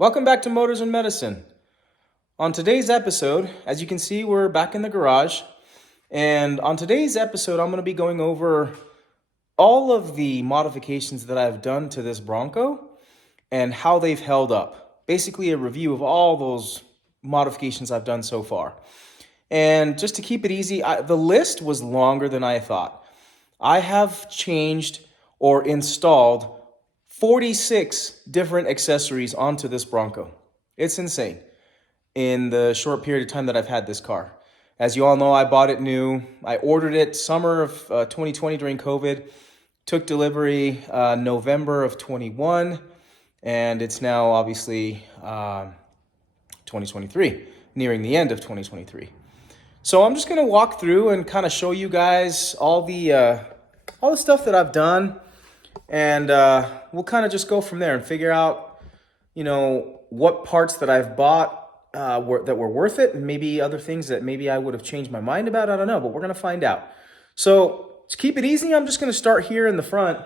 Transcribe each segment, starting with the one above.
Welcome back to Motors and Medicine. On today's episode, as you can see, we're back in the garage. And on today's episode, I'm going to be going over all of the modifications that I've done to this Bronco and how they've held up. Basically, a review of all those modifications I've done so far. And just to keep it easy, the list was longer than I thought. I have changed or installed 46 different accessories onto this Bronco. It's insane in the short period of time that I've had this car. As you all know, I bought it new. I ordered it summer of 2020 during COVID, took delivery November of 21, and it's now obviously 2023, nearing the end of 2023. So I'm just gonna walk through and kind of show you guys all the stuff that I've done. And we'll kind of just go from there and figure out, what parts that I've bought that were worth it, and maybe other things that maybe I would have changed my mind about. I don't know, but we're going to find out. So to keep it easy, I'm just going to start here in the front.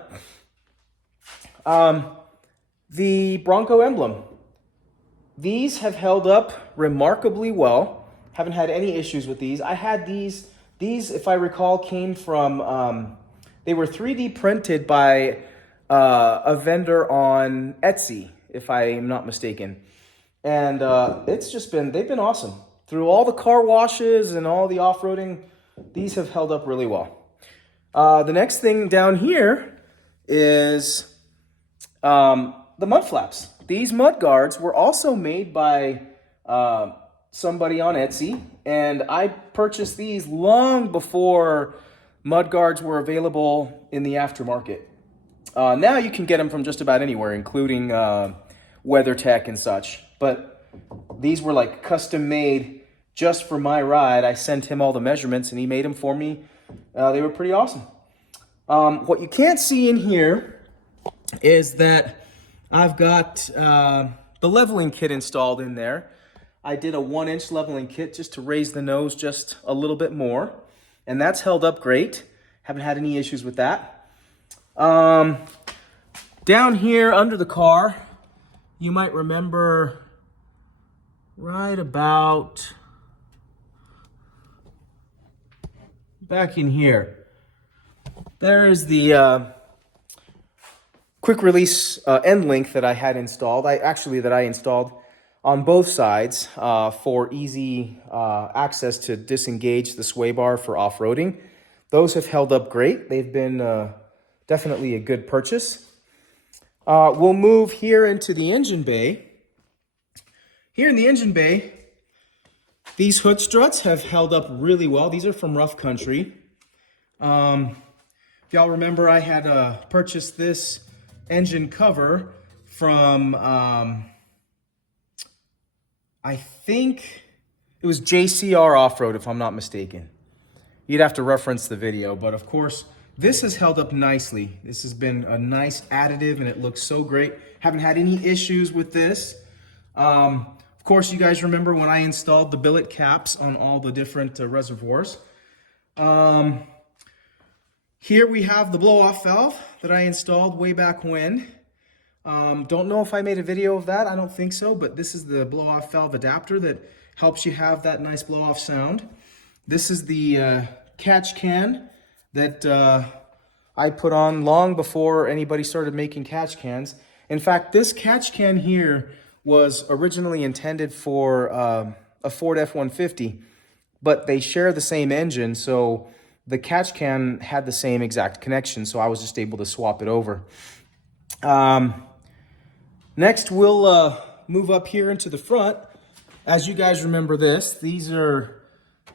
The Bronco emblem. These have held up remarkably well. Haven't had any issues with these. I had these, if I recall, came from... they were 3D printed by a vendor on Etsy, if I am not mistaken. And they've been awesome. Through all the car washes and all the off-roading, these have held up really well. The next thing down here is the mud flaps. These mud guards were also made by somebody on Etsy, and I purchased these long before mud guards were available in the aftermarket. Now you can get them from just about anywhere, including WeatherTech and such. But these were like custom made just for my ride. I sent him all the measurements and he made them for me. They were pretty awesome. What you can't see in here is that I've got the leveling kit installed in there. I did a 1-inch leveling kit just to raise the nose just a little bit more. And that's held up great. Haven't had any issues with that. Down here under the car, you might remember right about back in here. There is the quick release end link that I had installed. That I installed on both sides for easy access to disengage the sway bar for off-roading. Those have held up great. They've been definitely a good purchase. We'll move here into the engine bay. Here in the engine bay, these hood struts have held up really well. These are from Rough Country. If y'all remember, I had purchased this engine cover from... I think it was JCR Off-Road, if I'm not mistaken. You'd have to reference the video, but of course, this has held up nicely. This has been a nice additive, and it looks so great. Haven't had any issues with this. Of course, you guys remember when I installed the billet caps on all the different reservoirs. Here we have the blow-off valve that I installed way back when. Don't know if I made a video of that. I don't think so, but this is the blow-off valve adapter that helps you have that nice blow-off sound. This is the catch can that I put on long before anybody started making catch cans. In fact, this catch can here was originally intended for a Ford F-150, but they share the same engine, so the catch can had the same exact connection, so I was just able to swap it over. Next, we'll move up here into the front. As you guys remember these are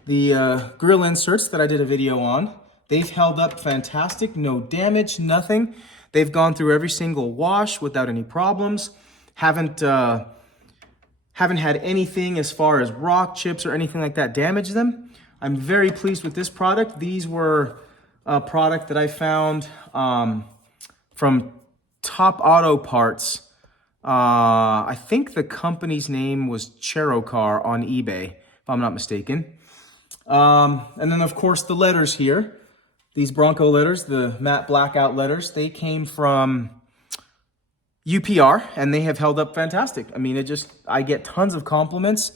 the grill inserts that I did a video on. They've held up fantastic, no damage, nothing. They've gone through every single wash without any problems. Haven't had anything as far as rock chips or anything like that damage them. I'm very pleased with this product. These were a product that I found from Top Auto Parts. I think the company's name was Cherocar on eBay, if I'm not mistaken. And then, of course, the letters here. These Bronco letters, the matte blackout letters, they came from UPR, and they have held up fantastic. I mean, I get tons of compliments,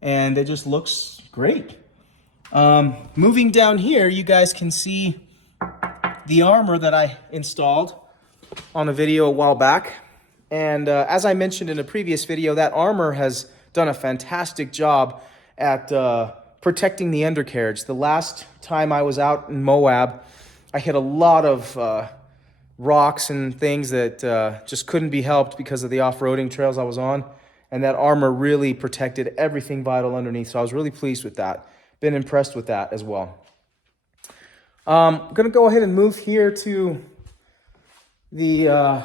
and it just looks great. Moving down here, you guys can see the armor that I installed on a video a while back. And as I mentioned in a previous video, that armor has done a fantastic job at protecting the undercarriage. The last time I was out in Moab, I hit a lot of rocks and things that just couldn't be helped because of the off-roading trails I was on. And that armor really protected everything vital underneath. So I was really pleased with that. Been impressed with that as well. I'm going to go ahead and move here to the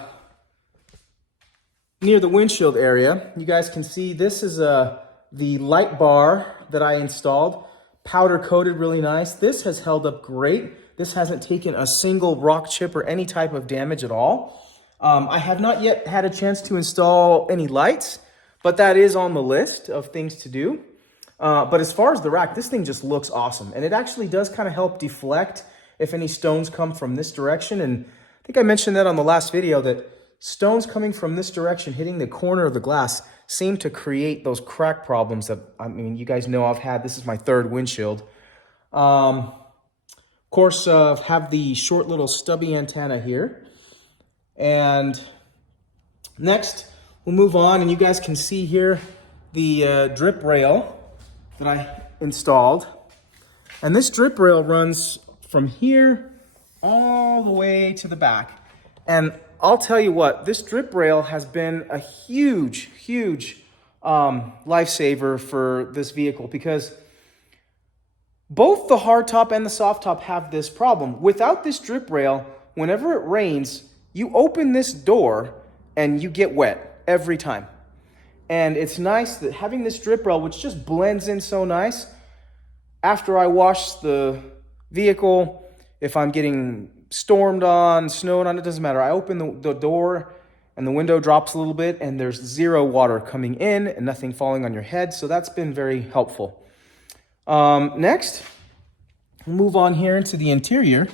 near the windshield area. You guys can see this is the light bar that I installed. Powder coated, really nice. This has held up great. This hasn't taken a single rock chip or any type of damage at all. I have not yet had a chance to install any lights, but that is on the list of things to do. But as far as the rack, this thing just looks awesome. And it actually does kind of help deflect if any stones come from this direction. And I think I mentioned that on the last video, that stones coming from this direction hitting the corner of the glass seem to create those crack problems that, I mean, you guys know I've had. This is my third windshield. Of course, have the short little stubby antenna here. And next, we'll move on, and you guys can see here the drip rail that I installed. And this drip rail runs from here all the way to the back. And I'll tell you what, this drip rail has been a huge, huge lifesaver for this vehicle, because both the hardtop and the soft top have this problem. Without this drip rail, whenever it rains, you open this door and you get wet every time. And it's nice that having this drip rail, which just blends in so nice, after I wash the vehicle, if I'm getting stormed on, snowed on, it doesn't matter. I open the door and the window drops a little bit and there's zero water coming in and nothing falling on your head. So that's been very helpful. Next, we'll move on here into the interior.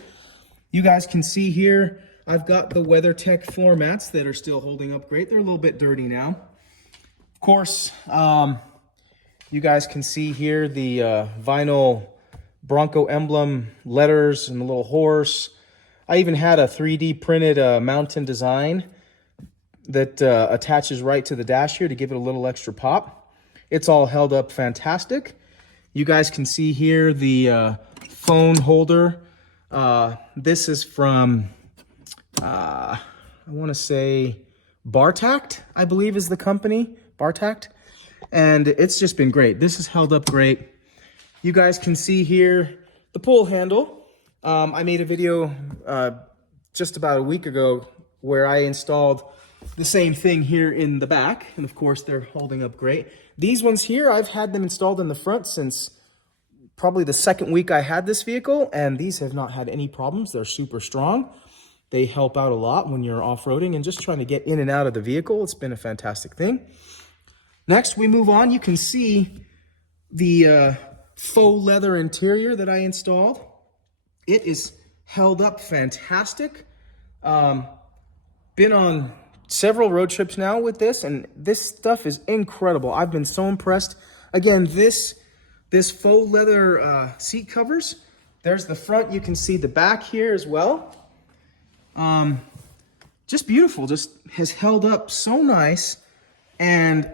You guys can see here, I've got the WeatherTech floor mats that are still holding up great. They're a little bit dirty now. Of course, you guys can see here the vinyl Bronco emblem letters and the little horse. I even had a 3D printed mountain design that attaches right to the dash here to give it a little extra pop. It's all held up fantastic. You guys can see here the phone holder. This is from, I want to say Bartact, I believe is the company, Bartact. And it's just been great. This has held up great. You guys can see here the pull handle. I made a video just about a week ago where I installed the same thing here in the back. And of course, they're holding up great. These ones here, I've had them installed in the front since probably the second week I had this vehicle, and these have not had any problems. They're super strong. They help out a lot when you're off-roading and just trying to get in and out of the vehicle. It's been a fantastic thing. Next, we move on. You can see the faux leather interior that I installed. It is held up fantastic. Been on several road trips now with this, and this stuff is incredible. I've been so impressed. Again, this faux leather seat covers. There's the front. You can see the back here as well. Just beautiful. Just has held up so nice. And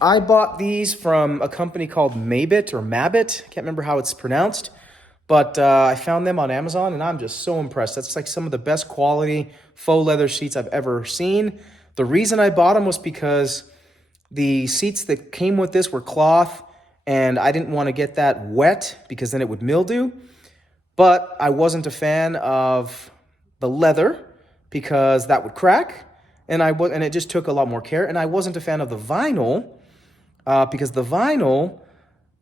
I bought these from a company called Mabit or Mabit. Can't remember how it's pronounced. But I found them on Amazon, and I'm just so impressed. That's like some of the best quality faux leather seats I've ever seen. The reason I bought them was because the seats that came with this were cloth, and I didn't want to get that wet because then it would mildew. But I wasn't a fan of the leather because that would crack, and it just took a lot more care. And I wasn't a fan of the vinyl because the vinyl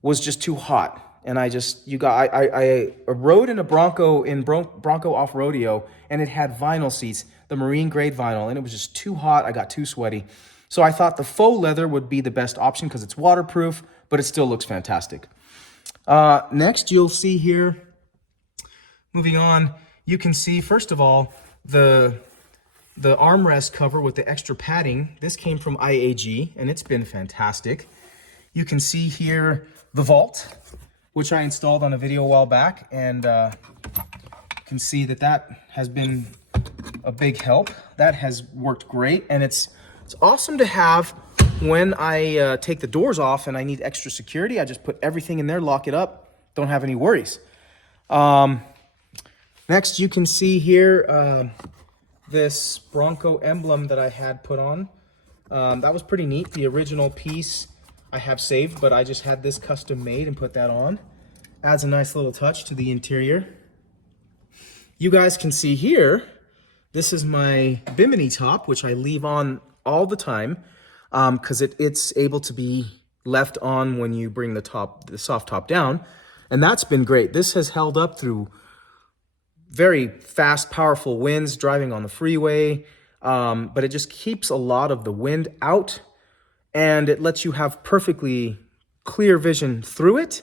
was just too hot. And I rode in a Bronco Bronco off rodeo, and it had vinyl seats, the marine grade vinyl, and it was just too hot. I got too sweaty. So I thought the faux leather would be the best option because it's waterproof, but it still looks fantastic. Next, you'll see here, moving on, you can see, first of all, the the armrest cover with the extra padding. This came from IAG, and it's been fantastic. You can see here the vault, which I installed on a video a while back, and you can see that that has been a big help. That has worked great, and it's awesome to have when I take the doors off and I need extra security. I just put everything in there, lock it up, don't have any worries. Next, you can see here this Bronco emblem that I had put on. That was pretty neat. The original piece I have saved, but I just had this custom made and put that on. Adds a nice little touch to the interior. You guys can see here, this is my bimini top, which I leave on all the time because it's able to be left on when you bring the soft top down. And that's been great. This has held up through very fast, powerful winds driving on the freeway, but it just keeps a lot of the wind out, and it lets you have perfectly clear vision through it.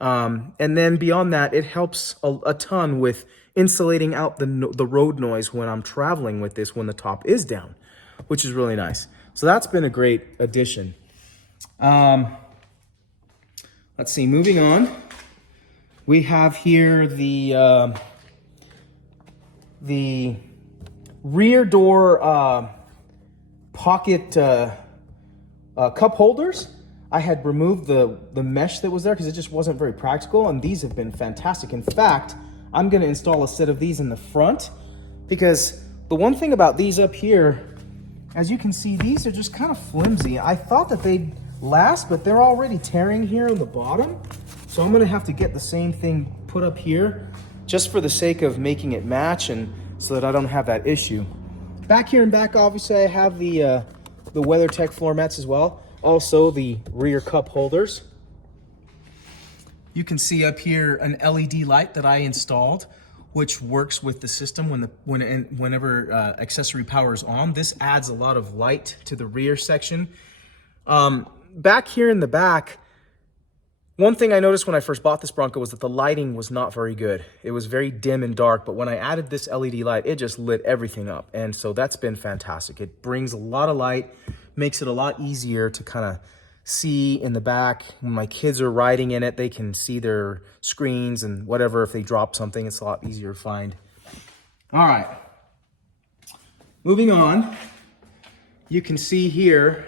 And then beyond that, it helps a ton with insulating out the road noise when I'm traveling with this when the top is down, which is really nice. So that's been a great addition. Let's see, moving on. We have here the rear door pocket cup holders. I had removed the mesh that was there because it just wasn't very practical, and these have been fantastic. In fact, I'm going to install a set of these in the front because the one thing about these up here, as you can see, these are just kind of flimsy. I thought that they'd last, but they're already tearing here on the bottom. So I'm going to have to get the same thing put up here just for the sake of making it match and so that I don't have that issue. Back here and back, obviously, I have the WeatherTech floor mats as well. Also, the rear cup holders. You can see up here an LED light that I installed, which works with the system whenever accessory power is on. This adds a lot of light to the rear section. Back here in the back, one thing I noticed when I first bought this Bronco was that the lighting was not very good. It was very dim and dark, but when I added this LED light, it just lit everything up. And so that's been fantastic. It brings a lot of light, makes it a lot easier to kind of see in the back. When my kids are riding in it, they can see their screens and whatever. If they drop something, it's a lot easier to find. All right. Moving on, you can see here,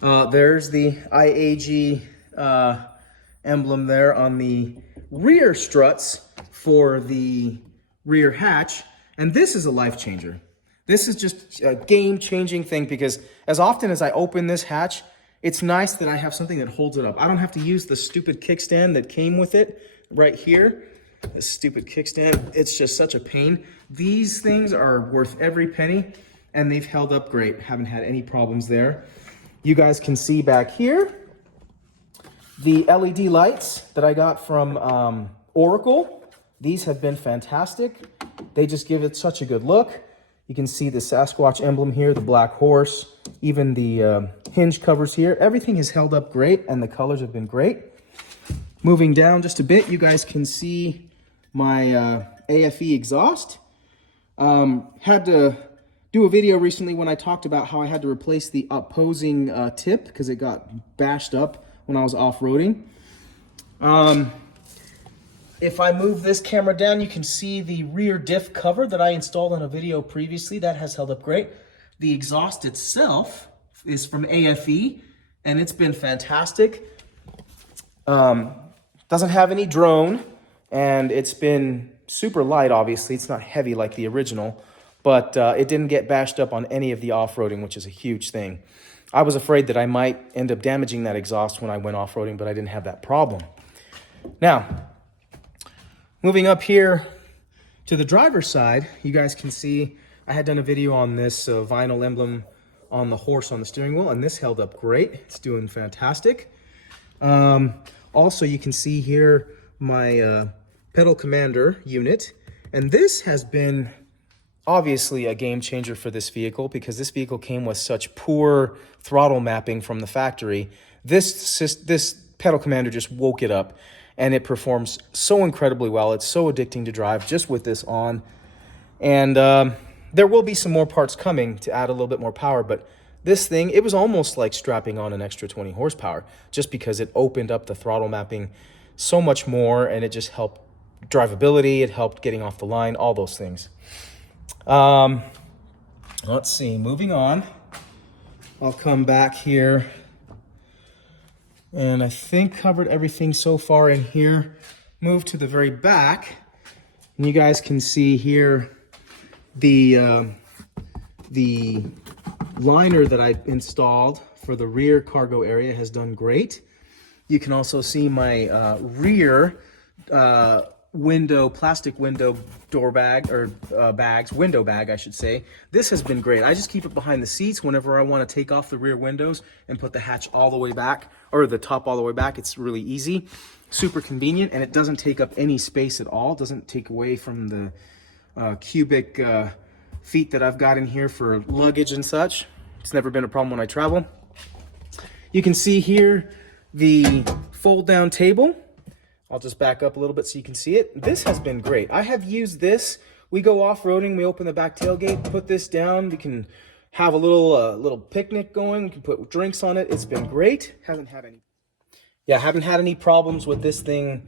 there's the IAG emblem there on the rear struts for the rear hatch. And this is a life changer. This is just a game-changing thing because as often as I open this hatch, it's nice that I have something that holds it up. I don't have to use the stupid kickstand that came with it right here. This stupid kickstand, it's just such a pain. These things are worth every penny, and they've held up great. Haven't had any problems there. You guys can see back here the LED lights that I got from Oracle. These have been fantastic. They just give it such a good look. You can see the Sasquatch emblem here, the black horse, even the hinge covers here. Everything has held up great, and the colors have been great. Moving down just a bit, you guys can see my AFE exhaust. Had to do a video recently when I talked about how I had to replace the opposing tip because it got bashed up when I was off-roading. If I move this camera down, you can see the rear diff cover that I installed in a video previously. That has held up great. The exhaust itself is from AFE, and it's been fantastic. Doesn't have any drone, and it's been super light, obviously. It's not heavy like the original, but it didn't get bashed up on any of the off-roading, which is a huge thing. I was afraid that I might end up damaging that exhaust when I went off-roading, but I didn't have that problem. Now, moving up here to the driver's side, you guys can see I had done a video on this vinyl emblem on the horse on the steering wheel, and this held up great. It's doing fantastic. Also, you can see here my pedal commander unit, and this has been obviously a game changer for this vehicle because this vehicle came with such poor throttle mapping from the factory. This pedal commander just woke it up, and it performs so incredibly well. It's so addicting to drive just with this on. And There will be some more parts coming to add a little bit more power, but this thing, it was almost like strapping on an extra 20 horsepower just because it opened up the throttle mapping so much more, and it just helped drivability, it helped getting off the line, all those things. Let's see, moving on. I'll come back here, and I think covered everything so far in here. Move to the very back, and you guys can see here the liner that I installed for the rear cargo area has done great. You can also see my rear plastic window door bag, or window bag, I should say. This has been great. I just keep it behind the seats whenever I want to take off the rear windows and put the hatch all the way back, or the top all the way back. It's really easy, super convenient, and it doesn't take up any space at all. It doesn't take away from the cubic feet that I've got in here for luggage and such. It's never been a problem when I travel. You can see here the fold down table. I'll just back up a little bit so you can see it. This has been great. I have used this. We go off-roading, we open the back tailgate, put this down. We can have a little picnic going. We can put drinks on it. It's been great. Haven't had any problems with this thing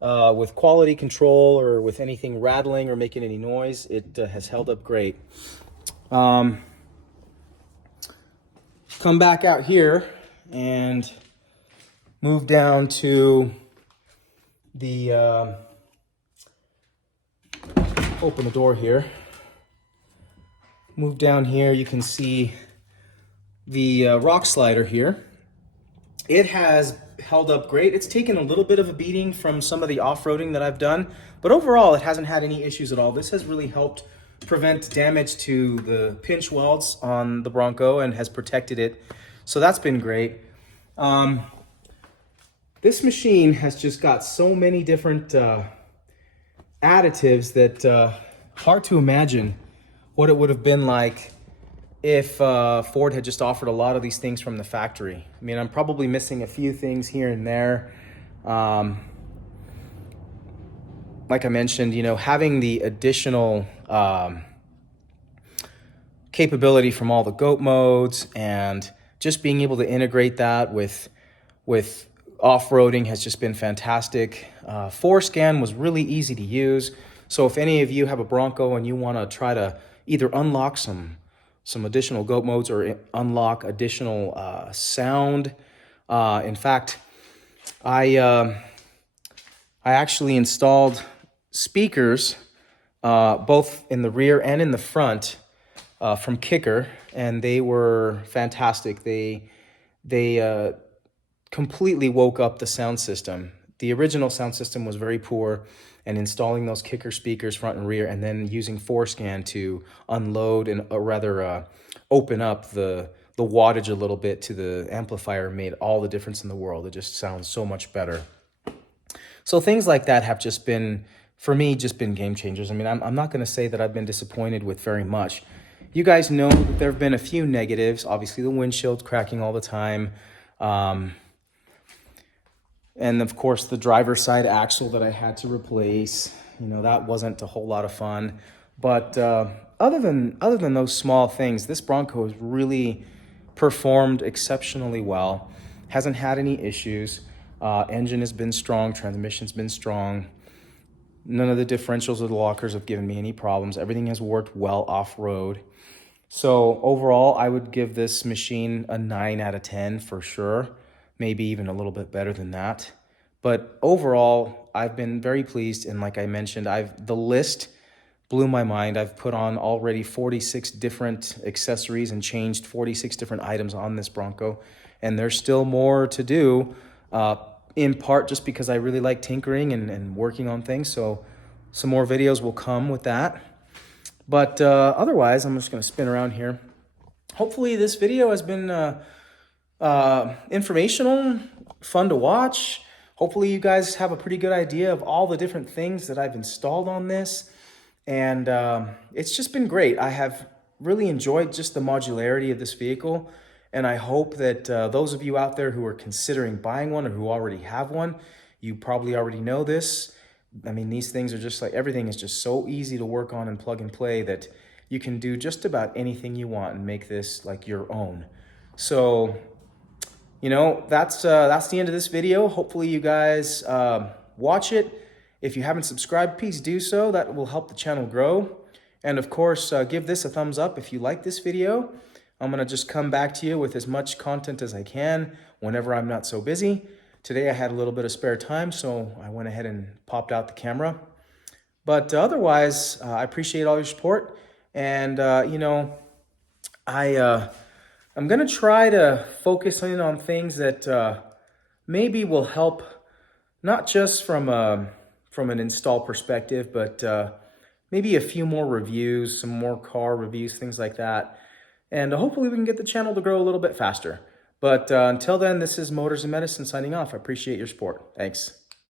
with quality control or with anything rattling or making any noise. It has held up great. Come back out here and move down to the open the door here. Move down here, you can see the rock slider here. It has held up great. It's taken a little bit of a beating from some of the off-roading that I've done, but overall it hasn't had any issues at all. This has really helped prevent damage to the pinch welds on the Bronco and has protected it, so that's been great. This machine has just got so many different additives that hard to imagine what it would have been like if Ford had just offered a lot of these things from the factory. I mean, I'm probably missing a few things here and there. Like I mentioned, you know, having the additional capability from all the GOAT modes and just being able to integrate that with off-roading has just been fantastic. Forescan was really easy to use. So if any of you have a Bronco and you want to try to either unlock some additional GOAT modes or unlock additional sound. In fact, I actually installed speakers both in the rear and in the front from Kicker, and they were fantastic. They completely woke up the sound system. The original sound system was very poor, and installing those Kicker speakers front and rear and then using Forescan to unload and open up the wattage a little bit to the amplifier made all the difference in the world. It just sounds so much better. So things like that have just been, for me, just been game changers. I mean, I'm not going to say that I've been disappointed with very much. You guys know that there have been a few negatives. Obviously, the windshield's cracking all the time. And of course, the driver's side axle that I had to replace, you know, that wasn't a whole lot of fun. But other than those small things, this Bronco has really performed exceptionally well. Hasn't had any issues. Engine has been strong. Transmission's been strong. None of the differentials or the lockers have given me any problems. Everything has worked well off-road. So overall, I would give this machine a 9 out of 10 for sure. Maybe even a little bit better than that. But overall, I've been very pleased. And like I mentioned, the list blew my mind. I've put on already 46 different accessories and changed 46 different items on this Bronco. And there's still more to do, in part just because I really like tinkering and working on things. So some more videos will come with that. But otherwise, I'm just going to spin around here. Hopefully this video has been informational, fun to watch. Hopefully you guys have a pretty good idea of all the different things that I've installed on this. And it's just been great. I have really enjoyed just the modularity of this vehicle. And I hope that those of you out there who are considering buying one or who already have one, you probably already know this. I mean, these things are just like, everything is just so easy to work on and plug and play that you can do just about anything you want and make this like your own. So, you know, that's the end of this video. Hopefully you guys watch it. If you haven't subscribed, please do so. That will help the channel grow. And of course, give this a thumbs up if you like this video. I'm gonna just come back to you with as much content as I can whenever I'm not so busy. Today I had a little bit of spare time, so I went ahead and popped out the camera. But otherwise, I appreciate all your support. And, you know, I'm going to try to focus in on things that maybe will help, not just from an install perspective, but maybe a few more reviews, some more car reviews, things like that. And hopefully we can get the channel to grow a little bit faster. But until then, this is Motors and Medicine signing off. I appreciate your support. Thanks.